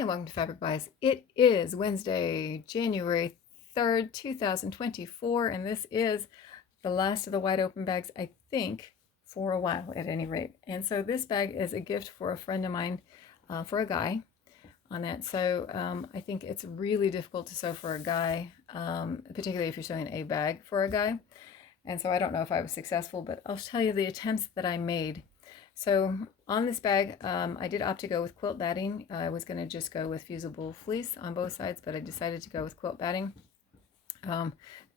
and welcome to Fabric Buys. It is Wednesday, January 3rd, 2024, and this is the last of the wide open bags, I think, for a while at any rate. And so this bag is a gift for a friend of mine, for a guy on that. So I think it's really difficult to sew for a guy, particularly if you're sewing a bag for a guy. And so I don't know if I was successful, but I'll tell you the attempts that I made. So on this bag, I did opt to go with quilt batting. I was going to just go with fusible fleece on both sides, but I decided to go with quilt batting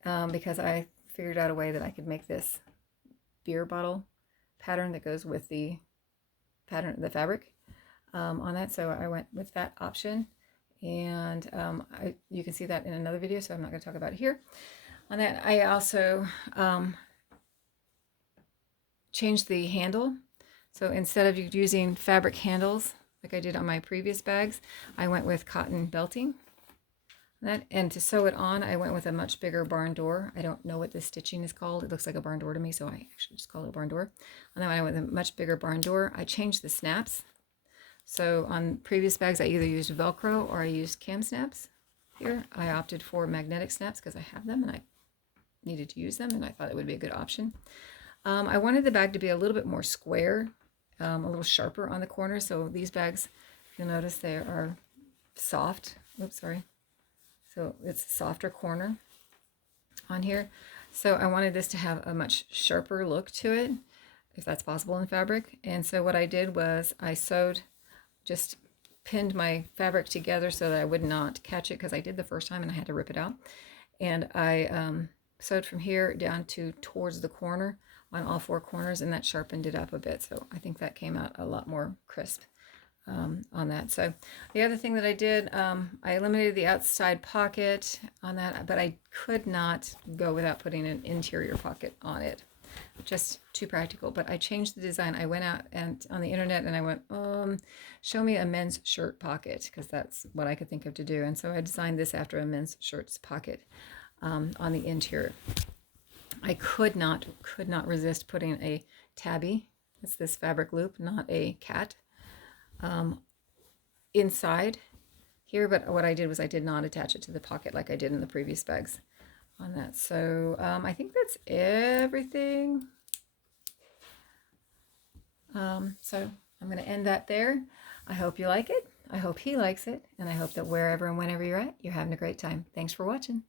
because I figured out a way that I could make this beer bottle pattern that goes with the pattern, the fabric on that. So I went with that option, and you can see that in another video, so I'm not going to talk about it here. On that, I also changed the handle. So instead of using fabric handles like I did on my previous bags, I went with cotton belting. And to sew it on, I went with a much bigger barn door. I don't know what this stitching is called. It looks like a barn door to me, so I actually just call it a barn door. And then I went with a much bigger barn door. I changed the snaps. So on previous bags, I either used Velcro or I used cam snaps. Here, I opted for magnetic snaps because I have them and I needed to use them, and I thought it would be a good option. I wanted the bag to be a little bit more square, a little sharper on the corners. So these bags, you'll notice they are soft. Oops, sorry. So it's a softer corner on here. So I wanted this to have a much sharper look to it, if that's possible in fabric. And so what I did was I sewed, just pinned my fabric together so that I would not catch it, because I did the first time and I had to rip it out. And I sewed from here down to towards the corner on all four corners, and that sharpened it up a bit. So I think that came out a lot more crisp on that. So the other thing that I did, I eliminated the outside pocket on that, but I could not go without putting an interior pocket on it. Just too practical. But I changed the design. I went out and on the internet and I went, show me a men's shirt pocket, because that's what I could think of to do. And so I designed this after a men's shirts pocket on the interior. I could not resist putting a tabby. It's this fabric loop, not a cat, inside here. But what I did was I did not attach it to the pocket like I did in the previous bags on that. So I think that's everything. So I'm going to end that there. I hope you like it. I hope he likes it. And I hope that wherever and whenever you're at, you're having a great time. Thanks for watching.